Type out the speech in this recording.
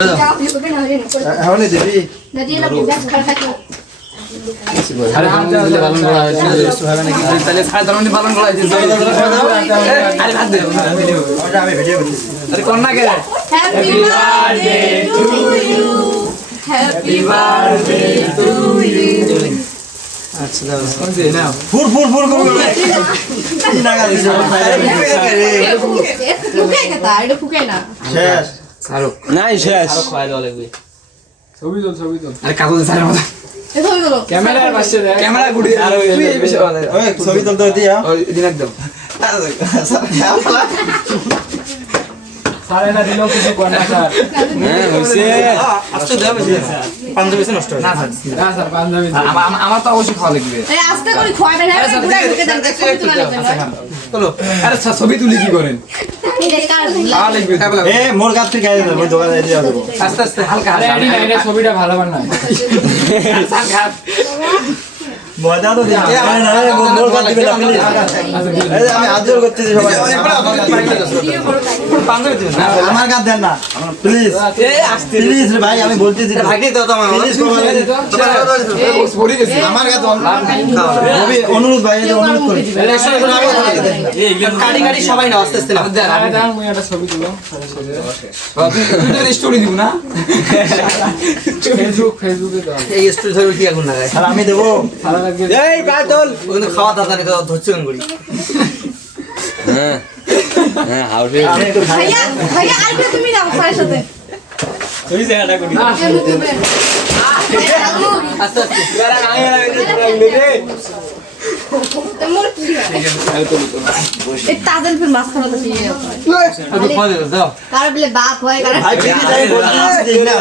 এখন দিবি আরে হাত দিলে পালন করা হয়েছে হবে নাকি তাহলে সাধারণই পালন করা হয়েছে আরে হাত দে আমি ভিডিও করতেছি আরে কোন না কে happy birthday to you happy birthday to you আচ্ছা দাও কোন দে নাও ফুর ফুর ফুর করে কি লাগা দিছো ফুকে কেতা এটা ফুকে না শেষ সারো নাই শেষ আরো খাওয়া দাও লাগবে ছবি তোল আরে কাগজ সারা মত এ ধরে গেল ক্যামেরার পাশে দেখ ক্যামেরা গুড়ি আর তুই এই বেশি কথা ওই ছবি তুলতে দিয়া ওই দিন একদম সারে না দিলেও কিছু কর না স্যার হ্যাঁ হইছে আস্তে দাও পাঞ্জাবি সে নষ্ট না স্যার না স্যার পাঞ্জাবি আমার তো অবশ্যই খাওয়া লাগবে এই আস্তে করে খোয়াবে না ঘুরে ঘুরে দেন ছবি তোলা লাগবে না চলো আরে ছবি তুলি কি করেন এই কার খাওয়া লাগবে এ মোর কাছ থেকে গায়ে দেব দোকানে দিয়া দেব আস্তে আস্তে হালকা আরে এডি না এটা ছবিটা ভালো বানায় স্যার খাত মজা তো দিয়া না মোর কাছ দিবে না এই আমি আদর করতেছি সবাই পাঞ্জাবি দিন না আমার কাছ দেন না প্লিজ এই আসতে প্লিজ ভাই আমি বলতেছি ভাগি দাও তো আমার প্লিজ পড়ি গেছি আমার কাছে রবি অনুরোধ ভাই এটা অনুরোধ করি কাটি কাটি সবাই না আস্তে আস্তে না আরে দাঁড়ান মুই একটা ছবি তুলো তুই তো স্টোরি দিব না ফেসবুকে দাও এই স্টোরি ধরে কি আগুন লাগায় আর আমি দেব ভালো লাগবে এই বাদল ওখানে খাওয়া দাদা নে ধরছে কোন করি হ্যাঁ হ্যাঁ হাউসে আমি একটু খাই ভাইয়া ভাইয়া আইবে তুমি না স্যারের সাথে তুই জায়গাটা করি আস্তে আস্তে মোর কি এই তাজেল ফির মাছ খাওয়া তো দিয়ে আরে খাওয়া দাও কার বলে বাপ হয় কার ভাই ঠিক আছে আমি বলতেছি না